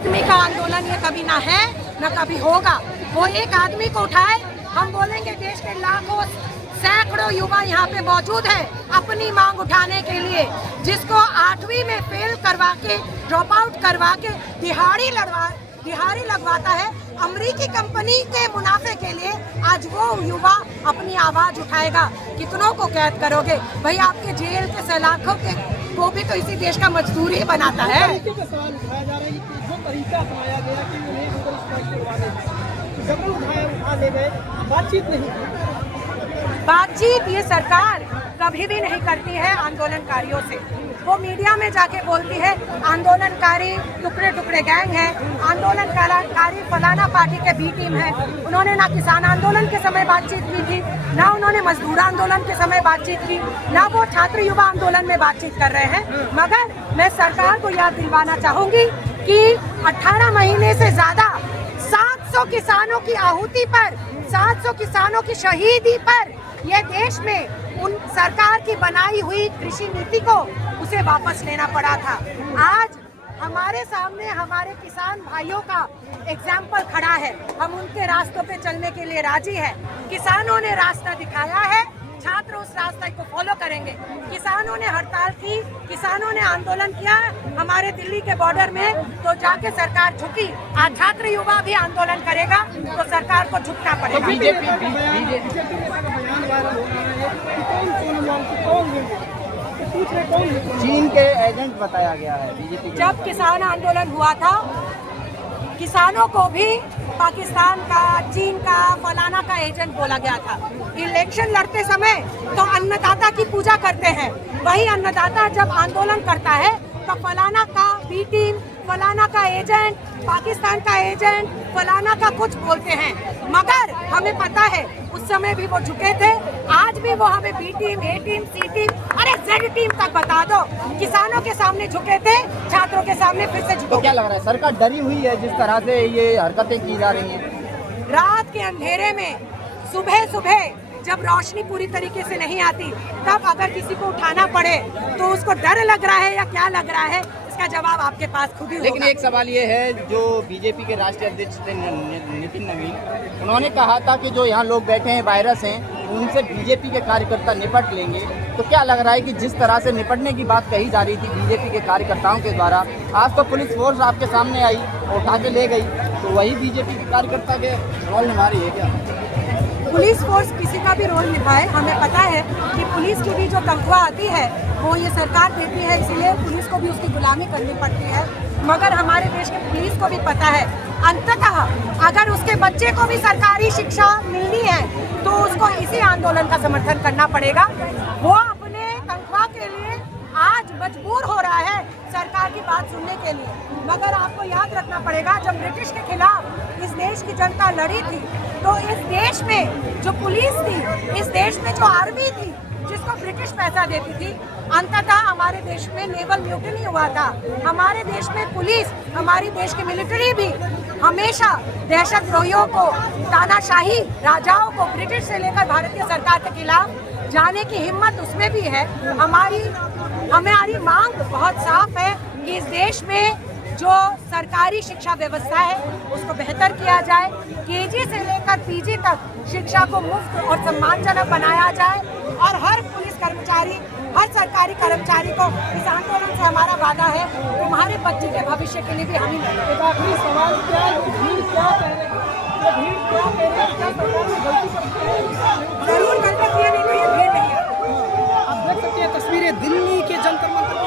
आदमी का आंदोलन ये कभी ना है ना कभी होगा। वो एक आदमी को उठाए, हम बोलेंगे देश के लाखों सैकड़ों युवा यहाँ पे मौजूद है अपनी मांग उठाने के लिए, जिसको 8वीं में फेल करवा के ड्रॉप आउट करवा के दिहाड़ी लगवाता है अमेरिकी कंपनी के मुनाफे के लिए। आज वो युवा अपनी आवाज उठाएगा। कितनों को कैद करोगे भाई? आपके जेल के सलाखों के वो भी तो इसी देश का मजदूर ही बनाता है। बातचीत ये सरकार कभी भी नहीं करती है आंदोलनकारियों से। वो मीडिया में जाके बोलती है आंदोलनकारी टुकड़े टुकड़े गैंग है, आंदोलनकारी फलाना पार्टी के बी टीम है। उन्होंने ना किसान आंदोलन के समय बातचीत की थी, ना उन्होंने मजदूर आंदोलन के समय बातचीत की, ना वो छात्र युवा आंदोलन में बातचीत कर रहे हैं। मगर मैं सरकार को याद दिलवाना चाहूंगी कि 18 महीने से ज्यादा 700 किसानों की आहुति पर, 700 किसानों की शहीदी पर ये देश में उन सरकार की बनाई हुई कृषि नीति को उसे वापस लेना पड़ा था। आज हमारे सामने हमारे किसान भाइयों का एग्जाम्पल खड़ा है। हम उनके रास्तों पे चलने के लिए राजी है। किसानों ने रास्ता दिखाया है, छात्र उस रास्ते को फॉलो करेंगे। किसानों ने हड़ताल की, किसानों ने आंदोलन किया हमारे दिल्ली के बॉर्डर में, तो जाके सरकार झुकी। आज छात्र युवा भी आंदोलन करेगा तो सरकार को झुकना पड़ेगा। चीन के एजेंट बताया गया है बीजेपी। जब किसान आंदोलन हुआ था, किसानों को भी पाकिस्तान का, चीन का, फलाना का एजेंट बोला गया था। इलेक्शन लड़ते समय तो अन्नदाता की पूजा करते हैं, वही अन्नदाता जब आंदोलन करता है तो फलाना का बी टीम, फलाना का एजेंट, पाकिस्तान का एजेंट, फलाना का कुछ बोलते हैं। मगर हमें पता है उस समय भी वो झुके थे, आज भी वो हमें बी टीम, ए टीम, सी टीम, अरे जेड टीम तक बता दो। किसानों के सामने झुके थे, छात्रों के सामने फिर से झुके। तो क्या लग रहा है सरकार डरी हुई है जिस तरह से ये हरकतें की जा रही हैं? रात के अंधेरे में सुबह सुबह जब रोशनी पूरी तरीके से नहीं आती, तब अगर किसी को उठाना पड़े तो उसको डर लग रहा है या क्या लग रहा है, इसका जवाब आपके पास खुद ही होगा। लेकिन एक सवाल ये है, जो बीजेपी के राष्ट्रीय अध्यक्ष थे नितिन नवीन, उन्होंने कहा था कि जो यहाँ लोग बैठे हैं वायरस हैं, उनसे बीजेपी के कार्यकर्ता निपट लेंगे। तो क्या लग रहा है कि जिस तरह से निपटने की बात कही जा रही थी बीजेपी के कार्यकर्ताओं के द्वारा, आज तो पुलिस फोर्स आपके सामने आई और उठा के ले गई, तो वही बीजेपी के कार्यकर्ता के रोल निभा रही है क्या? पुलिस फोर्स किसी का भी रोल निभाए, हमें पता है कि पुलिस की भी जो तनख्वाह आती है वो ये सरकार देती है, इसलिए पुलिस को भी उसकी गुलामी करनी पड़ती है। मगर हमारे देश के पुलिस को भी पता है अंततः अगर उसके बच्चे को भी सरकारी शिक्षा मिलनी है तो उसको इसी आंदोलन का समर्थन करना पड़ेगा। वो अपने तनख्वाह के लिए आज मजबूर हो रहा है सरकार की बात सुनने के लिए। मगर आपको याद रखना पड़ेगा, जब ब्रिटिश के खिलाफ इस देश की जनता लड़ी थी तो इस देश में जो पुलिस थी, इस देश में जो आर्मी थी जिसको ब्रिटिश पैसा देती थी, अंततः हमारे देश में नेवल म्यूटिनी हुआ था। हमारे देश में पुलिस, हमारी देश की मिलिट्री भी हमेशा दहशतद्रोहियों को, तानाशाही राजाओं को, ब्रिटिश से लेकर भारतीय सरकार के खिलाफ जाने की हिम्मत उसमें भी है। हमारी मांग बहुत साफ है कि इस देश में जो सरकारी शिक्षा व्यवस्था है उसको बेहतर किया जाए, केजी से लेकर पीजी तक शिक्षा को मुफ्त और सम्मानजनक बनाया जाए, और हर पुलिस कर्मचारी, हर सरकारी कर्मचारी को इस आंदोलन से हमारा वादा है तुम्हारे बच्चे के भविष्य के लिए भी हम ही लड़ेंगे। आखिरी सवाल क्या है, भीड़ क्या कह रहे हैं? जरूर गलती किए, नहीं तो ये भीड़ नहीं है। आप देख सकते हैं तस्वीरें दिल्ली के जंतर मंतर